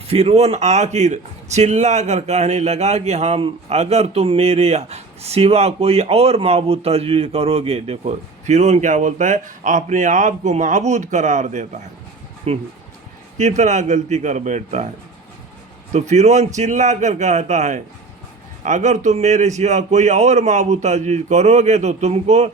फिरौन आखिर चिल्ला कर कहने लगा कि हम अगर तुम मेरे सिवा कोई और माबूद तजवीज़ करोगे, देखो फिरौन क्या बोलता है, अपने आप को माबूद करार देता है कितना गलती कर बैठता है। तो फिरौन चिल्ला कर कहता है अगर तुम मेरे सिवा कोई और माबूद तजवीज़ करोगे तो तुमको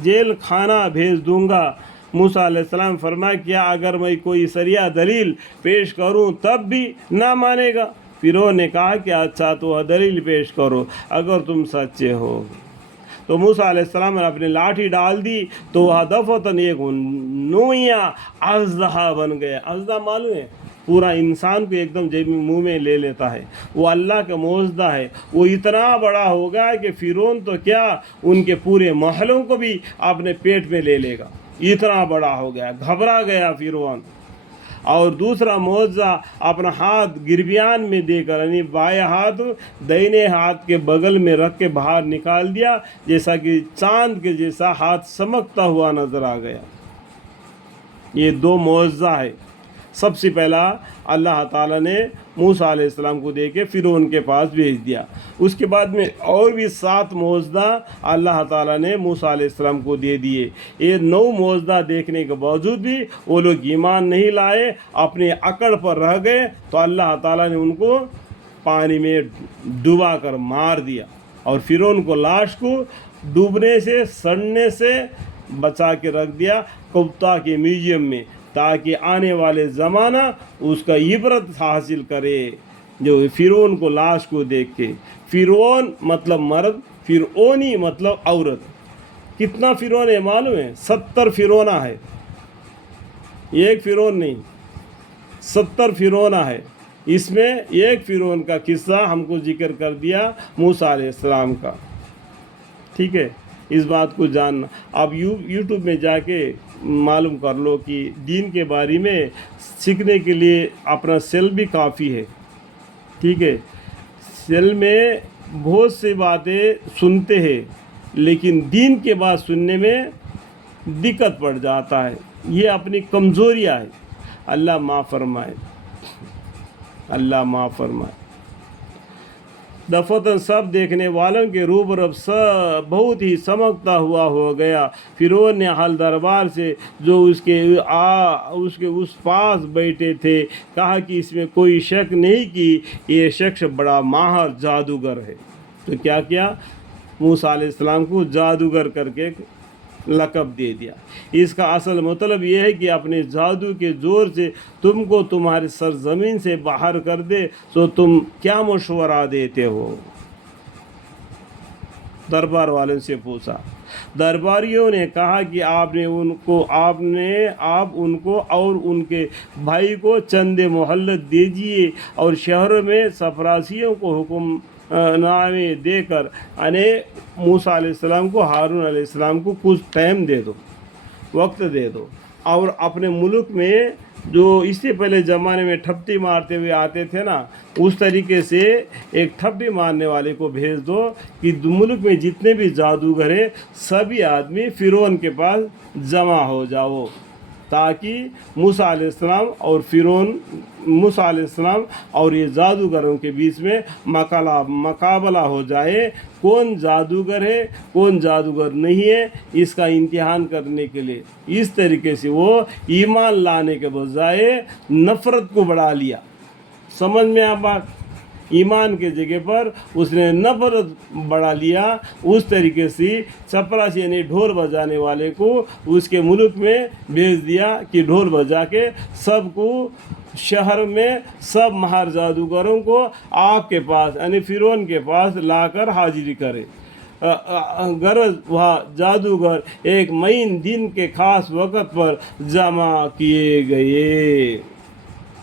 जेल खाना भेज दूंगा। मूसा अलैहिस्सलाम फरमाया क्या अगर मैं कोई सरिया दलील पेश करूं तब भी ना मानेगा? फिरौन ने कहा कि अच्छा तो वह दलील पेश करो अगर तुम सच्चे हो। तो मूसा अलैहिस्सलाम ने अपनी लाठी डाल दी तो वह दफतन एक नोया अज़हा बन गया। अज़हा मालूम है, पूरा इंसान को एकदम मुंह में ले लेता है। वो अल्लाह का मौजदा है। वो इतना बड़ा होगा कि फिरौन तो क्या उनके पूरे महलों को भी अपने पेट में ले लेगा, इतना बड़ा हो गया, घबरा गया फिरौन। और दूसरा मौजज़ा अपना हाथ गिरबियान में देकर यानी बाएं हाथ दाहिने हाथ के बगल में रख के बाहर निकाल दिया, जैसा कि चांद के जैसा हाथ चमकता हुआ नज़र आ गया। ये दो मौजज़ा है। सबसे पहला अल्लाह ताला ने मूसा अलैहिस्सलाम को दे के फिरौन के पास भेज दिया। उसके बाद में और भी 7 मौजज़ा अल्लाह ताला ने मूसा अलैहिस्सलाम को दे दिए। ये 9 मौजज़ा देखने के बावजूद भी वो लोग ईमान नहीं लाए, अपने अकड़ पर रह गए। तो अल्लाह ताला ने उनको पानी में डुबा कर मार दिया और फिरौन को लाश को डूबने से सड़ने से बचा के रख दिया कुफ्ता के म्यूजियम में, ताकि आने वाले ज़माना उसका इबरत हासिल करे। जो फिरौन को लाश को देख के, फिरौन मतलब मर्द, फिरौनी मतलब औरत। कितना फिरौन है मालूम है? 70 फिरौना है, एक फिरौन नहीं 70 फिरौना है। इसमें एक फिरौन का किस्सा हमको जिक्र कर दिया मूसा अलैहिस्सलाम का। ठीक है, इस बात को जानना। आप यूट्यूब में जाके मालूम कर लो कि दीन के बारे में सीखने के लिए अपना सेल भी काफ़ी है। ठीक है, सेल में बहुत सी बातें सुनते हैं लेकिन दीन के बात सुनने में दिक्कत पड़ जाता है। ये अपनी कमज़ोरियाँ है। अल्लाह माफ़ फरमाए, अल्लाह माफ़ फरमाए। दफतन सब देखने वालों के रूबरब सब बहुत ही चमकता हुआ हो गया। फिरौन ने हाल दरबार से जो उसके उस पास बैठे थे कहा कि इसमें कोई शक नहीं कि ये शख्स बड़ा माहिर जादूगर है। तो क्या किया, मूसा अलैहिस्सलाम को जादूगर करके लक़ब दे दिया। इसका असल मतलब ये है कि अपने जादू के ज़ोर से तुमको तुम्हारे सरज़मीन से बाहर कर दे तो तुम क्या मशवरा देते हो? दरबार वालों से पूछा। दरबारियों ने कहा कि आप उनको और उनके भाई को चंद मोहल्लत दीजिए और शहर में सफरासियों को हुक्म नामे देकर अने मूसा अलैहिस्सलाम को, हारून अलैहिस्सलाम को कुछ टाइम दे दो, वक्त दे दो। और अपने मुल्क में जो इससे पहले ज़माने में ठप्पी मारते हुए आते थे ना, उस तरीके से एक ठप्पी मारने वाले को भेज दो कि मुल्क में जितने भी जादूगर हैं सभी आदमी फिरौन के पास जमा हो जाओ, ताकि मूसा अलैहिस्सलाम और ये जादूगरों के बीच में मुकाबला हो जाए। कौन जादूगर है कौन जादूगर नहीं है इसका इम्तिहान करने के लिए। इस तरीके से वो ईमान लाने के बजाय नफ़रत को बढ़ा लिया। समझ में आ बात? ईमान के जगह पर उसने नफ़रत बढ़ा लिया। उस तरीके से चपरासी यानी ढोल बजाने वाले को उसके मुल्क में भेज दिया कि ढोल बजा के सबको शहर में सब माहिर जादूगरों को आपके पास यानी फिरौन के पास लाकर हाजिरी करे। गरज वह जादूगर एक महीन दिन के ख़ास वक़्त पर जमा किए गए।